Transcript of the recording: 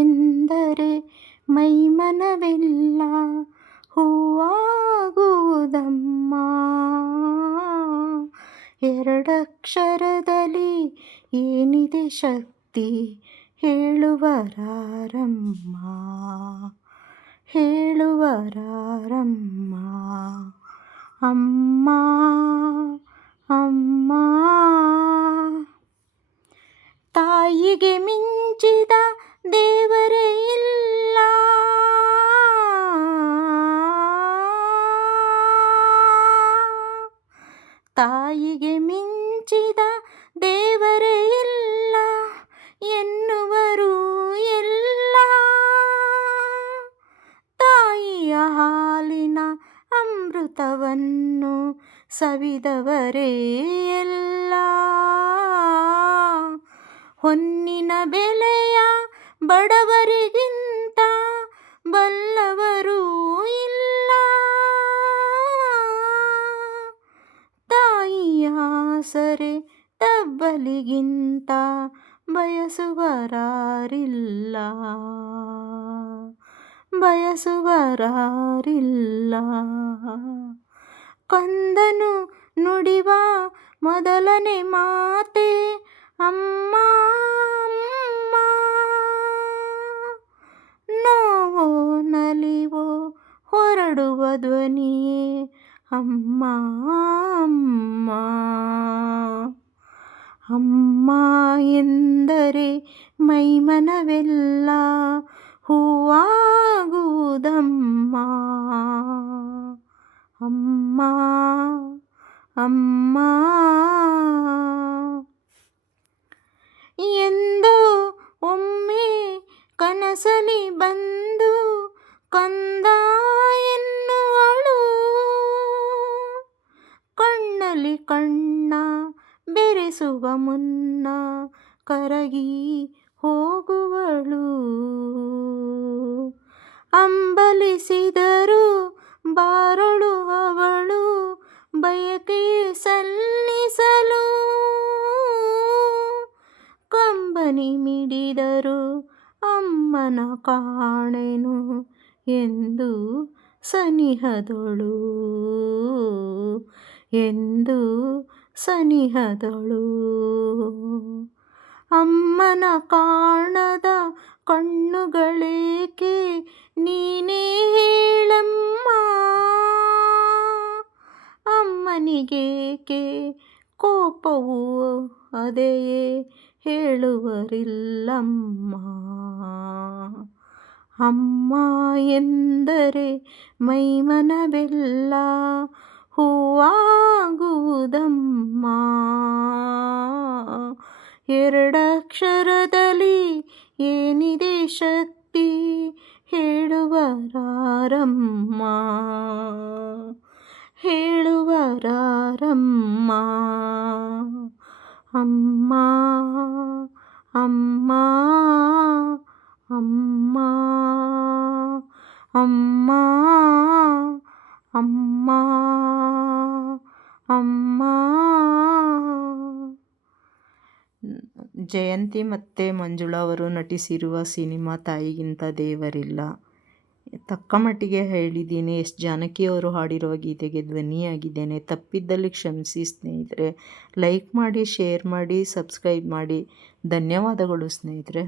ಎಂದರೆ ಮೈಮನವೆಲ್ಲ ಹೂವಾಗುವುದಮ್ಮ. ಎರಡಕ್ಷರದಲ್ಲಿ ಏನಿದೆ ಶಕ್ತಿ ಹೇಳುವರಾರಮ್ಮ, ಹೇಳುವರಾರಮ್ಮ. ಅಮ್ಮ ಅಮ್ಮ ತಾಯಿಗೆ ಮಿಂಚಿದ ದೇವರೇ ಇಲ್ಲ, ತಾಯಿಗೆ ಮಿಂಚಿದ ದೇವರೇ ಇಲ್ಲ ಎನ್ನುವರು ಎಲ್ಲ. ತಾಯಿಯ ಹಾಲಿನ ಅಮೃತವನ್ನು ಸವಿದವರೇ ಎಲ್ಲ. ಹೊನ್ನಿನ ಬೆಲೆಯ ಬಡವರಿಗಿಂತ ಬಲ್ಲವರೂ ಇಲ್ಲ. ತಾಯಿಯ ಆಸರೆ ತಬ್ಬಲಿಗಿಂತ ಬಯಸುವರಾರಿಲ್ಲ, ಬಯಸುವರಾರಿಲ್ಲ. ಕಂದನು ನುಡಿವ ಮೊದಲನೇ ಮಾತೆ ಅಮ್ಮ ಅಮ್ಮ. ನೋವೋ ನಲಿವೋ ಹೊರಡುವ ಧ್ವನಿಯೇ ಅಮ್ಮ ಅಮ್ಮ. ಅಮ್ಮ ಎಂದರೆ ಮೈಮನವೆಲ್ಲ ಹೂವಾಗುವುದಮ್ಮ. ಅಮ್ಮ ಅಮ್ಮ ಎಂದೋ ಒಮ್ಮೆ ಕನಸಲಿ ಬಂದು ಕಂದ ಎನ್ನುವಳು, ಕಣ್ಣಲ್ಲಿ ಕಣ್ಣ ಬೆರೆಸುವ ಮುನ್ನ ಕರಗಿ ಹೋಗುವಳು. ಅಂಬಲಿಸಿದರು ಬಾರಳು ಅವಳು ಬಯಕೆ ಸಲ್ಲಿಸಲು, ಕಂಬನಿ ಮಿಡಿದರು ಅಮ್ಮನ ಕಾಣೆನು ಎಂದು ಸನಿಹದೊಳು, ಎಂದು ಸನಿಹದೊಳು. ಅಮ್ಮನ ಕಾಣದ ಕಣ್ಣುಗಳೇಕೆ ನೀನೇ ಹೇಳಮ್ಮ, ಅಮ್ಮನಿಗೇಕೆ ಕೋಪವು ಅದೇಯೇ ಹೇಳುವರಿಲ್ಲಮ್ಮ. ಅಮ್ಮ ಎಂದರೆ ಮೈಮನವೆಲ್ಲ ಹೂವಾಗುವುದಮ್ಮ. ಎರಡಕ್ಷರದಲ್ಲಿ ಏನಿದೆ ಶಕ್ತಿ ಹೇಳುವರಾರಮ್ಮ, ಹೇಳುವರಾರಮ್ಮ. ಅಮ್ಮ ಅಮ್ಮ ಅಮ್ಮ ಅಮ್ಮ ಅಮ್ಮ ಅಮ್ಮ. ಜಯಂತಿ ಮತ್ತು ಮಂಜುಳಾ ಅವರು ನಟಿಸಿರುವ ಸಿನಿಮಾ ತಾಯಿಗಿಂತ ದೇವರಿಲ್ಲ. ತಕ್ಕ ಮಟ್ಟಿಗೆ ಹೇಳಿದ್ದೀನಿ. ಎಸ್ ಜಾನಕಿ ಅವರು ಹಾಡಿರುವ ಗೀತೆಗೆ ಧ್ವನಿಯಾಗಿದ್ದೇನೆ. ತಪ್ಪಿದ್ದಲ್ಲಿ ಕ್ಷಮಿಸಿ ಸ್ನೇಹಿತರೆ. ಲೈಕ್ ಮಾಡಿ, ಶೇರ್ ಮಾಡಿ, ಸಬ್ಸ್ಕ್ರೈಬ್ ಮಾಡಿ. ಧನ್ಯವಾದಗಳು ಸ್ನೇಹಿತರೆ.